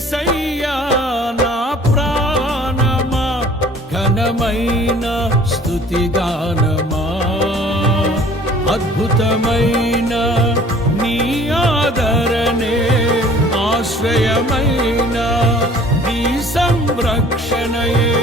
యేసయ్యా నా ప్రాణమా ఘనమైన స్తుతిగానమా అద్భుతమైన నీ ఆదరణే ఆశ్రయమైన నీ సంరక్షణయే